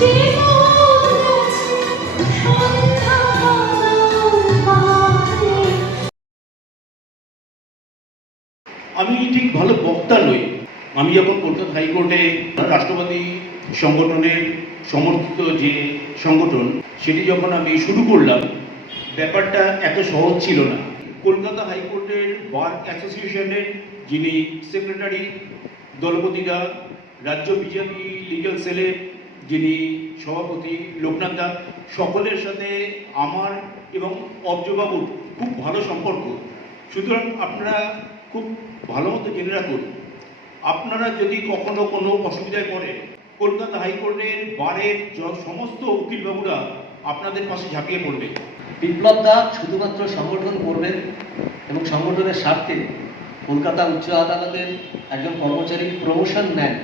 আমি ঠিক ভালো বক্তা নই। আমি যখন কলকাতা হাইকোর্টে রাষ্ট্রবাদী সংগঠনের সমর্থিত যে সংগঠন সেটি যখন আমি শুরু করলাম, ব্যাপারটা এত সহজ ছিল না। কলকাতা হাইকোর্টের বার অ্যাসোসিয়েশনের যিনি সেক্রেটারি দলপতিরা, রাজ্য বিজেপি লিগ্যাল সেলের যিনি সভাপতি লোকনাথ দা, সকলের সাথে আমার এবং অব্জবাবুর খুব ভালো সম্পর্ক। সুতরাং আপনারা খুব ভালো মতো জেনে রাখুন, আপনারা যদি কখনো কোনো অসুবিধায় পড়ে, কলকাতা হাইকোর্টের বারের সমস্ত উকিলবাবুরা আপনাদের পাশে ঝাঁপিয়ে পড়বে। বিপ্লব দা শুধুমাত্র সংগঠন করবেন এবং সংগঠনের স্বার্থে কলকাতা উচ্চ আদালতের একজন কর্মচারী প্রমোশন নেন।